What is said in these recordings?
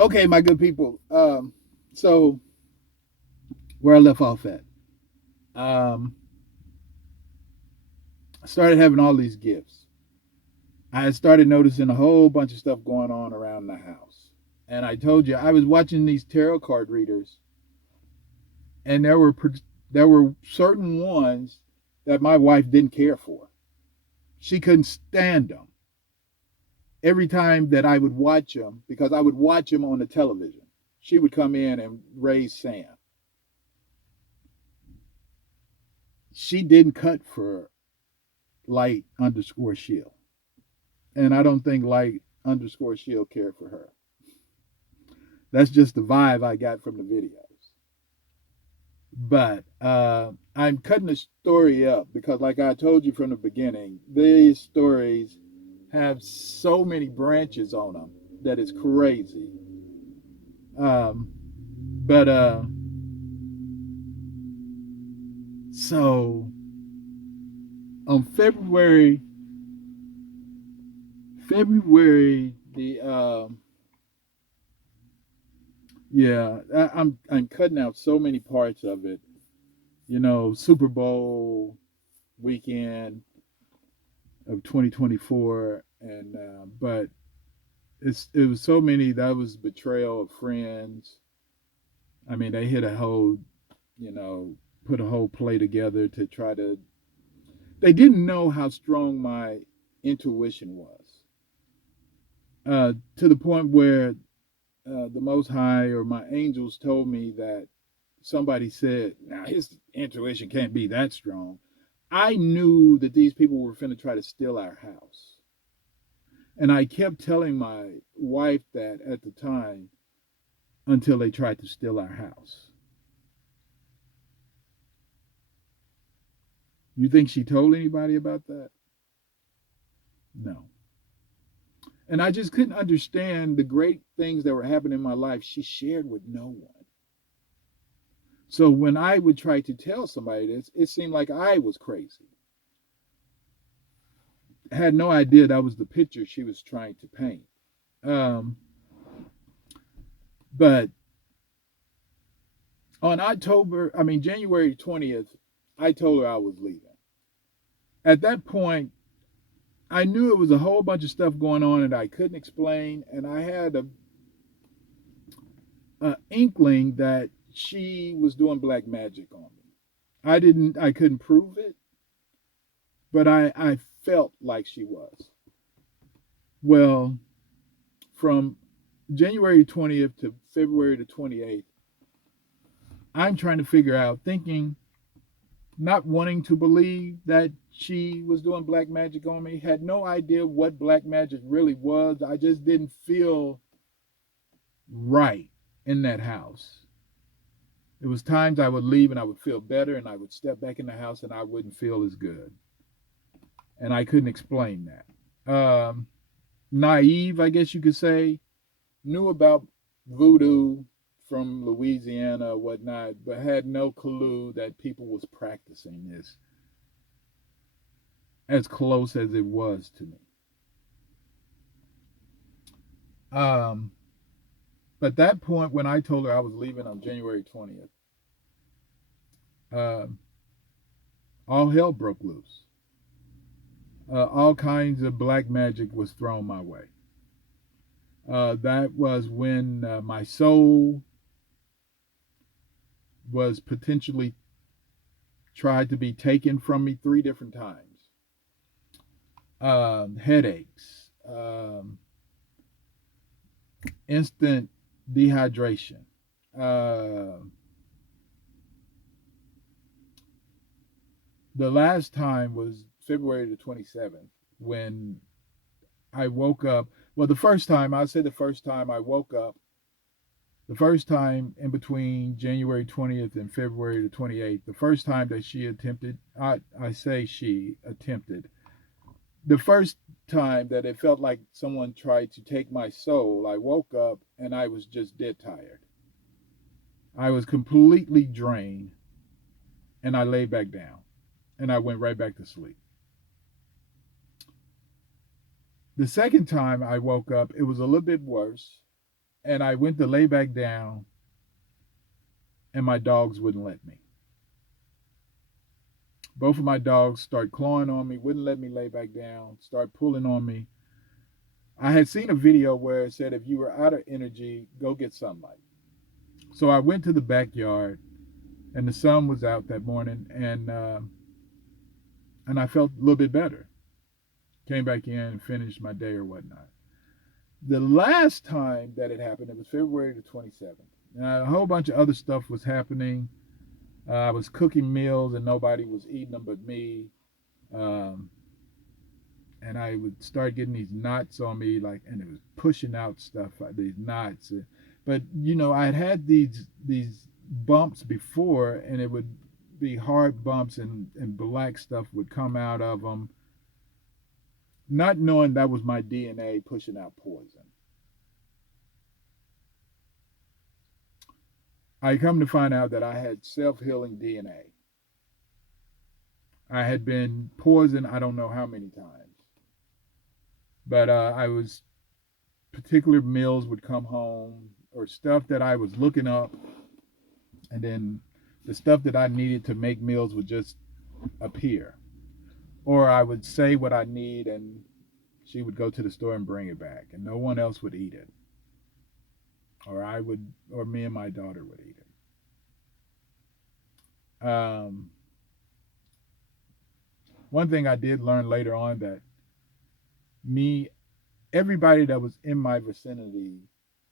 Okay, my good people. So where I left off at, um, I started having all these gifts. I had started noticing a whole bunch of stuff going on around the house, and I told you I was watching these tarot card readers, and there were certain ones that my wife didn't care for. She couldn't stand them. Every time that I would watch them, because I would watch them on the television, she would come in and raise Sam. She didn't cut for light underscore shield. And I don't think light underscore shield cared for her. That's just the vibe I got from the videos. But I'm cutting the story up because, like I told you from the beginning, these stories have so many branches on them that it's crazy. But so on February the yeah, I'm cutting out so many parts of it. Super Bowl weekend of 2024, and but it was so many. That was betrayal of friends. I mean, they hit a whole, you know, put a whole play together to try to. They didn't know how strong my intuition was, to the point where the Most High or my angels told me that somebody said, "Now his intuition can't be that strong." I knew that these people were finna try to steal our house. And I kept telling my wife that at the time until they tried to steal our house. You think she told anybody about that? No. And I just couldn't understand the great things that were happening in my life she shared with no one. So when I would try to tell somebody this, it seemed like I was crazy. I had no idea that was the picture she was trying to paint. Um, but January 20th, I told her I was leaving. At that point, I knew it was a whole bunch of stuff going on that I couldn't explain, and I had a inkling that she was doing black magic on me. I couldn't prove it, but I felt like she was. Well, from January 20th to February the 28th, I'm trying to figure out, thinking, not wanting to believe that she was doing black magic on me, had no idea what black magic really was. I just didn't feel right in that house. It was times I would leave and I would feel better, and I would step back in the house and I wouldn't feel as good. And I couldn't explain that. Naive, I guess you could say, knew about voodoo from Louisiana, whatnot, but had no clue that people was practicing this as close as it was to me. Um, but that point when I told her I was leaving on January 20th, um, all hell broke loose. All kinds of black magic was thrown my way. That was when my soul was potentially tried to be taken from me 3 different times. Headaches, instant dehydration. Uh, the last time was February the 27th when I woke up. Well, the first time I woke up, the first time in between January 20th and February the 28th, the first time that she attempted, I say she attempted, the first time that it felt like someone tried to take my soul, I woke up and I was just dead tired. I was completely drained, and I lay back down and I went right back to sleep. The second time I woke up, it was a little bit worse. And I went to lay back down, and my dogs wouldn't let me. Both of my dogs start clawing on me, wouldn't let me lay back down, start pulling on me. I had seen a video where it said if you were out of energy, go get sunlight. So I went to the backyard, and the sun was out that morning, and I felt a little bit better. Came back in and finished my day or whatnot. The last time that it happened, it was February the 27th. Now, a whole bunch of other stuff was happening. I was cooking meals and nobody was eating them but me. Um, and I would start getting these knots on me, like, and it was pushing out stuff, these knots. But I had these bumps before, and it would be hard bumps, and black stuff would come out of them, not knowing that was my DNA pushing out poison. I come to find out that I had self-healing DNA. I had been poisoned I don't know how many times, but I was particular meals would come home or stuff that I was looking up, and then the stuff that I needed to make meals would just appear, or I would say what I need, and she would go to the store and bring it back, and no one else would eat it, or I would, or me and my daughter would eat it. One thing I did learn later on that me, everybody that was in my vicinity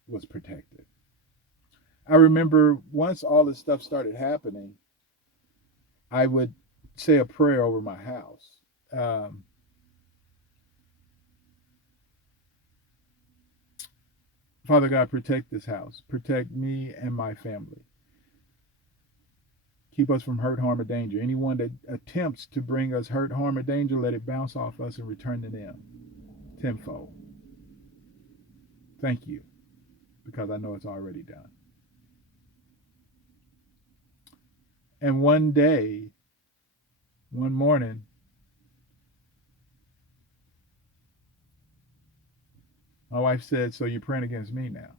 was protected. I remember once all this stuff started happening, I would say a prayer over my house. Um, Father God, protect this house, protect me and my family. Keep us from hurt, harm, or danger. Anyone that attempts to bring us hurt, harm, or danger, let it bounce off us and return to them tenfold. Thank you, because I know it's already done. And one day, one morning, my wife said, "So you're praying against me now?"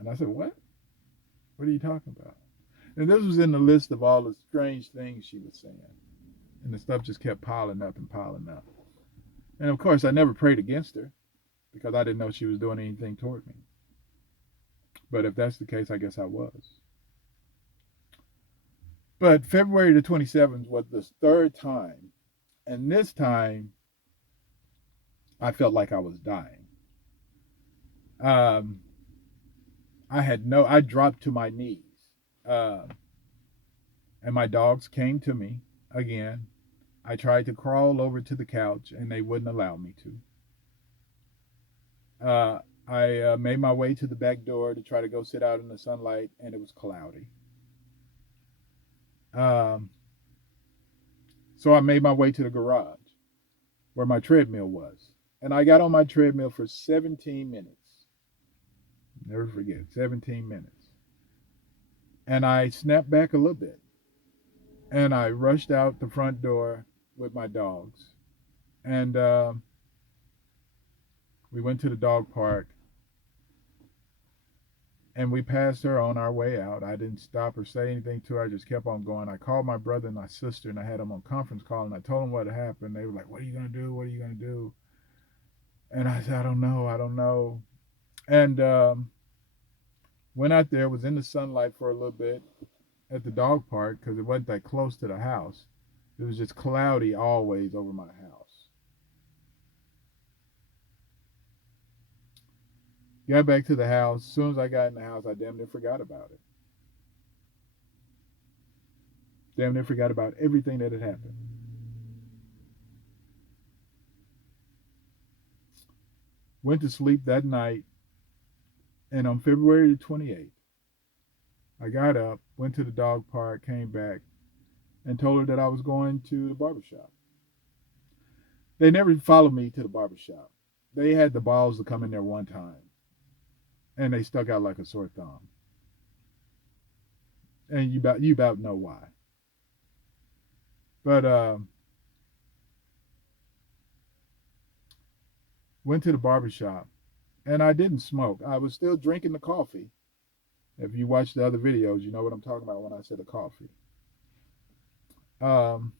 And I said, "What? What are you talking about?" And this was in the list of all the strange things she was saying. And the stuff just kept piling up and piling up. And of course, I never prayed against her because I didn't know she was doing anything toward me. But if that's the case, I guess I was. But February the 27th was the third time. And this time, I felt like I was dying. Um, I dropped to my knees. Um, and my dogs came to me again. I tried to crawl over to the couch, and they wouldn't allow me to. I made my way to the back door to try to go sit out in the sunlight, and it was cloudy. Um, so I made my way to the garage where my treadmill was. And I got on my treadmill for 17 minutes. Never forget, 17 minutes. And I snapped back a little bit. And I rushed out the front door with my dogs. And we went to the dog park, and we passed her on our way out. I didn't stop or say anything to her. I just kept on going. I called my brother and my sister, and I had them on conference call, and I told them what had happened. They were like, "What are you going to do? What are you going to do?" And I said, "I don't know. I don't know." And went out there, was in the sunlight for a little bit at the dog park because it wasn't that close to the house. It was just cloudy always over my house. Got back to the house. As soon as I got in the house, I damn near forgot about it. Damn near forgot about everything that had happened. Went to sleep that night, and on February the 28th, I got up, went to the dog park, came back, and told her that I was going to the barbershop. They never followed me to the barbershop. They had the balls to come in there one time, and they stuck out like a sore thumb. And you about know why. But went to the barbershop, and I didn't smoke. I was still drinking the coffee. If you watch the other videos, you know what I'm talking about when I said the coffee. Um,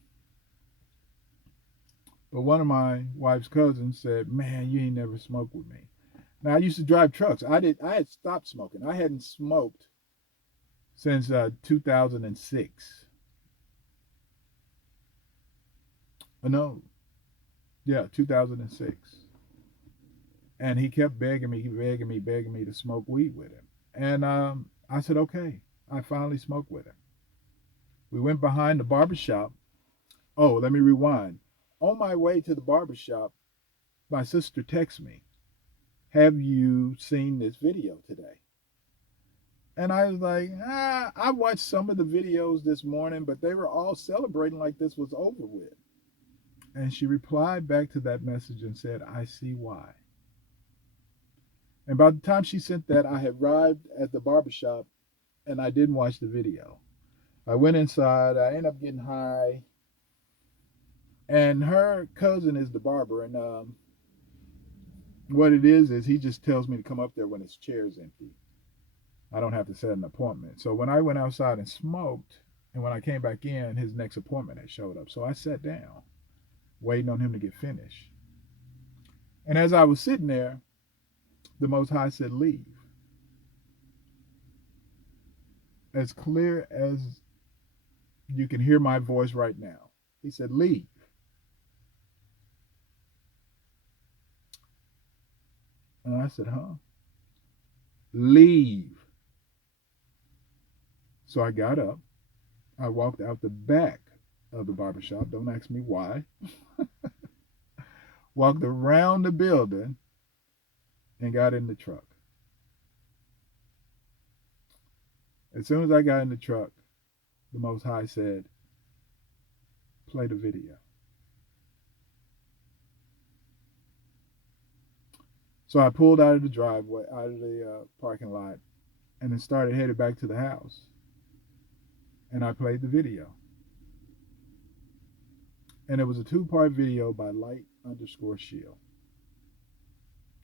but one of my wife's cousins said, "Man, you ain't never smoked with me." Now I used to drive trucks. I had stopped smoking. I hadn't smoked since 2006. No, yeah, 2006. And he kept begging me to smoke weed with him. And I said, okay. I finally smoked with him. We went behind the barber shop. Oh, let me rewind. On my way to the barber shop, my sister texts me, "Have you seen this video today?" And I was like, I watched some of the videos this morning, but they were all celebrating like this was over with. And she replied back to that message and said, "I see why." And by the time she sent that, I had arrived at the barbershop and I didn't watch the video. I went inside, I ended up getting high, and her cousin is the barber. And what it is he just tells me to come up there when his chair is empty. I don't have to set an appointment. So when I went outside and smoked, and when I came back in, his next appointment had showed up. So I sat down, waiting on him to get finished. And as I was sitting there, the Most High said, "Leave." As clear as you can hear my voice right now. He said, "Leave." And I said, "Huh?" "Leave." So I got up. I walked out the back of the barbershop. Don't ask me why. Walked around the building and got in the truck. As soon as I got in the truck, the Most High said, "Play the video." So I pulled out of the driveway, out of the parking lot, and then started headed back to the house. And I played the video. And it was a two-part video by Light underscore Shield.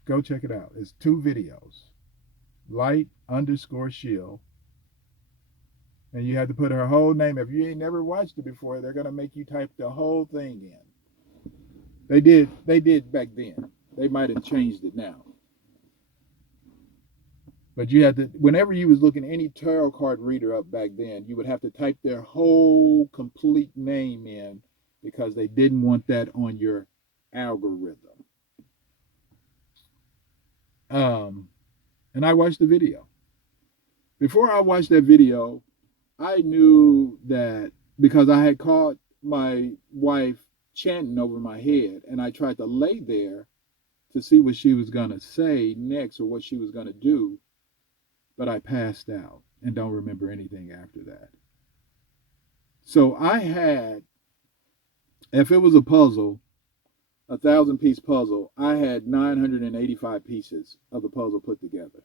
Go check it out. It's two videos. Light underscore Shield. And you have to put her whole name. If you ain't never watched it before, they're gonna make you type the whole thing in. They did back then. They might have changed it now. But you had to, whenever you was looking any tarot card reader up back then, you would have to type their whole complete name in because they didn't want that on your algorithm. Um, and I watched the video. Before I watched that video, I knew that because I had caught my wife chanting over my head, and I tried to lay there to see what she was going to say next or what she was going to do, but I passed out and don't remember anything after that. So I had, if it was a puzzle, 1,000 piece puzzle, I had 985 pieces of the puzzle put together.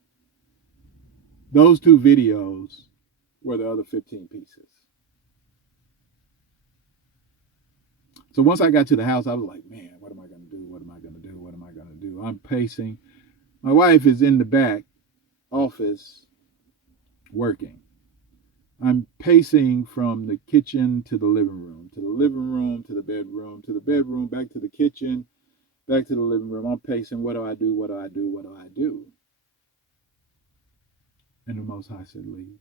Those two videos were the other 15 pieces. So once I got to the house, I was like, man, what am I going to do? What am I going to do? What am I going to do? I'm pacing. My wife is in the back office working. I'm pacing from the kitchen to the living room, to the living room, to the bedroom, to the bedroom, back to the kitchen, back to the living room. I'm pacing. What do I do? What do I do? What do I do? And the Most High said, "Leave."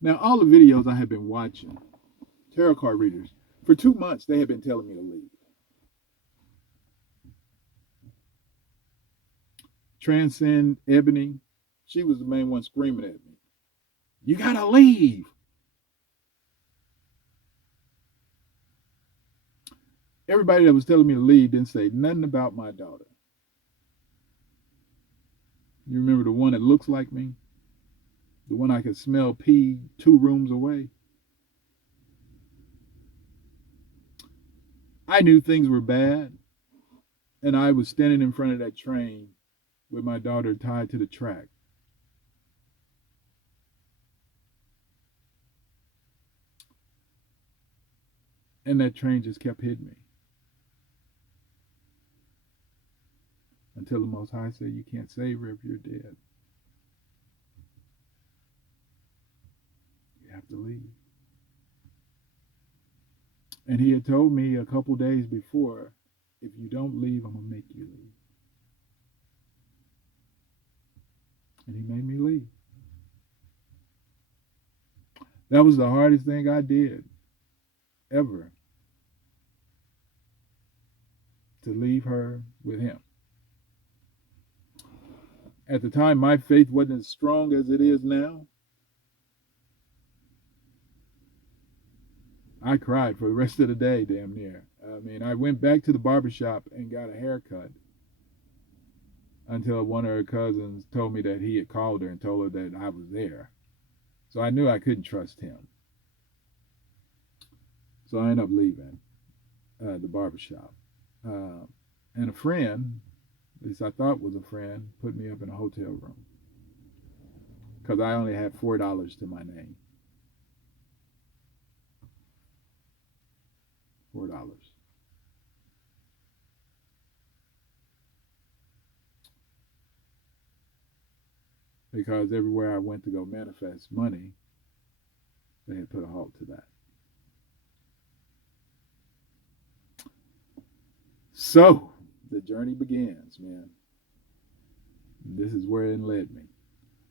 Now, all the videos I have been watching, tarot card readers, for 2 months, they have been telling me to leave. Transcend Ebony, she was the main one screaming at me, "You gotta leave." Everybody that was telling me to leave didn't say nothing about my daughter. You remember the one that looks like me? The one I could smell pee 2 rooms away? I knew things were bad, and I was standing in front of that train with my daughter tied to the track. And that train just kept hitting me. until the Most High said, you can't save her if you're dead. You have to leave. And he had told me a couple days before, if you don't leave, I'm going to make you leave. And he made me leave. That was the hardest thing I did ever, to leave her with him. At the time, my faith wasn't as strong as it is now. I cried for the rest of the day, damn near. I mean, I went back to the barbershop and got a haircut until one of her cousins told me that he had called her and told her that I was there. So I knew I couldn't trust him. So I ended up leaving the barbershop. And a friend, at least I thought was a friend, put me up in a hotel room because I only had $4 to my name. $4. Because everywhere I went to go manifest money, they had put a halt to that. So the journey begins, man. This is where it led me.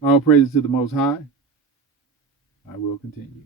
All praises to the Most High. I will continue.